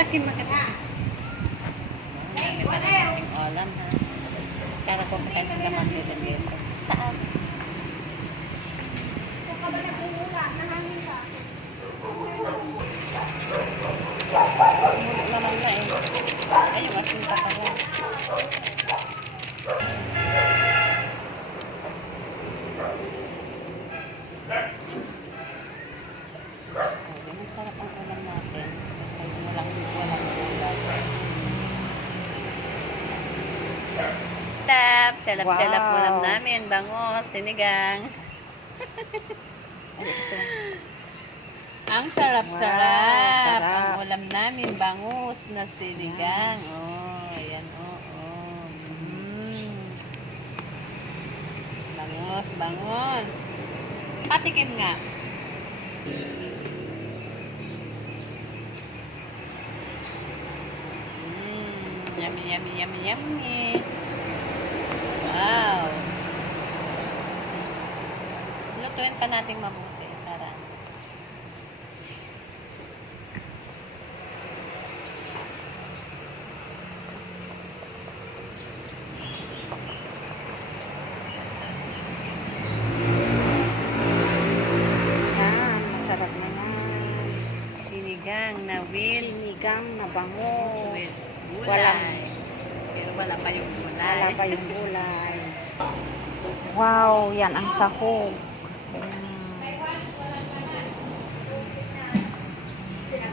Takin mo ka. Alam ha. Kaya ko pagkain sa lamang dito. Saan? Kung ka ba nagmumula, nahangin ka. Mulo naman na eh. Ay, yung asin pa pa rin. Masarap ang ulam natin. Ay, walang ulam. Salap Wow. ulam namin. Bangos, sinigang. Ang sarap-sarap. Wow, sarap. Ang ulam namin, bangus na sinigang. Oh, ayan, oh. Bangus, bangus. Patikim nga. Yummy, yummy, yummy, yummy. Wow. Lutuin pa natin mabuti para Yan, masarap na yan. sinigang na with Sinigang na with bangus. gulay. Pero wala pa yung gulay. Wala pa yung gulay. Wow, yan ang sahog.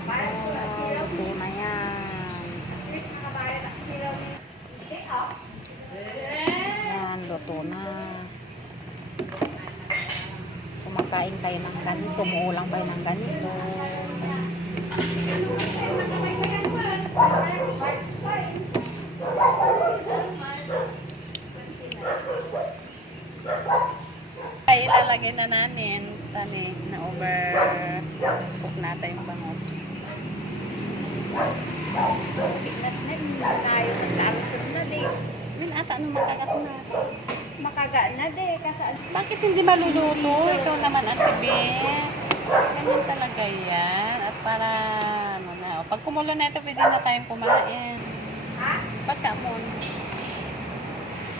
Wow, ito na yan. Yan, luto na. Kumakain tayo ng ganito, muulang tayo ng ganito. Ay, ilalagay na namin tani na over cook natin yung bangus. Biglas na yun tayo naglarusod na di. Min ata ano makagat na. Makaga na di. Kasal. Bakit hindi maluluto? Ikaw naman Ate Beth. Ganyan talaga yan. At para ano na. Pag kumulo na ito, pwede na tayong kumain. Ha? Pagkamon.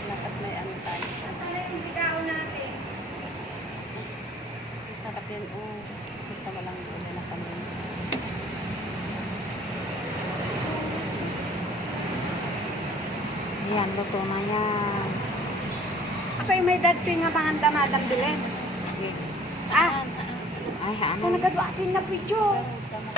Dapat may ano tayo. Kasal yung bigaw natin. Masarap yan. Oh. Isa walang ulo na kami. Yan, luto na yan. Apay may dadto nga mga damadang bilin. Ah, ay, ano? Saan Sa nagadwa akin na picture. Tama.